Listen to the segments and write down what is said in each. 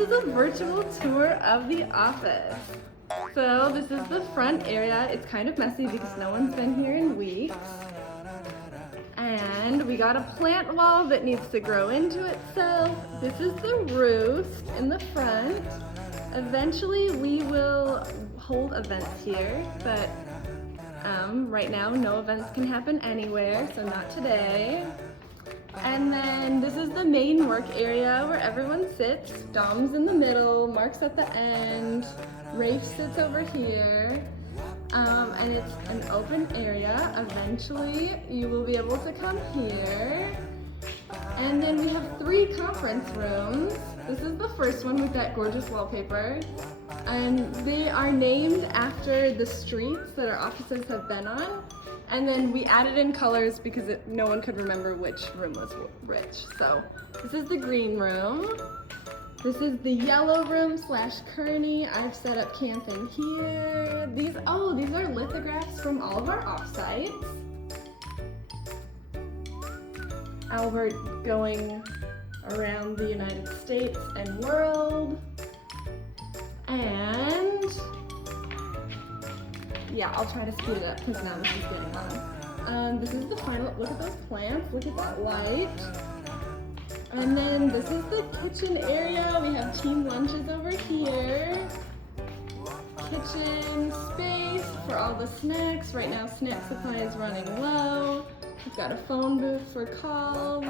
is a virtual tour of the office. So this is the front area. It's kind of messy because no one's been here in weeks. And we got a plant wall that needs to grow into itself. This is the roost in the front. Eventually we will hold events here, but right now no events can happen anywhere, so not today. And then this is the main work area where everyone sits. Dom's in the middle, Mark's at the end, Rafe sits over here. And it's an open area. Eventually you will be able to come here. And then we have 3 conference rooms. This is the first one with that gorgeous wallpaper. And they are named after the streets that our offices have been on. And then we added in colors because no one could remember which room was which. So this is the green room. This is the yellow room / Kearney. I've set up camping here. These are lithographs from all of our offsites. Albert going around the United States and world. And yeah, I'll try to speed it up because now this is getting on. This is the final, look at those plants, look at that light. And then this is the kitchen area. We have team lunches over here. Kitchen space for all the snacks. Right now snack supply is running low. We've got a phone booth for calls.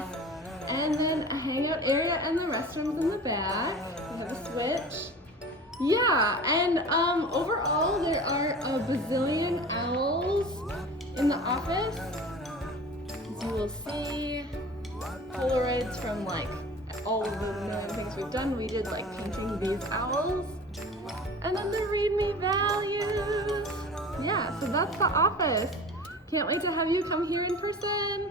And then a hangout area and the restrooms in the back. We have a switch. Yeah, and overall there are a bazillion owls in the office. As you will see, Polaroids from like all of the million things we've done. We did like painting these owls. And then the ReadMe values. Yeah, so that's the office. Can't wait to have you come here in person.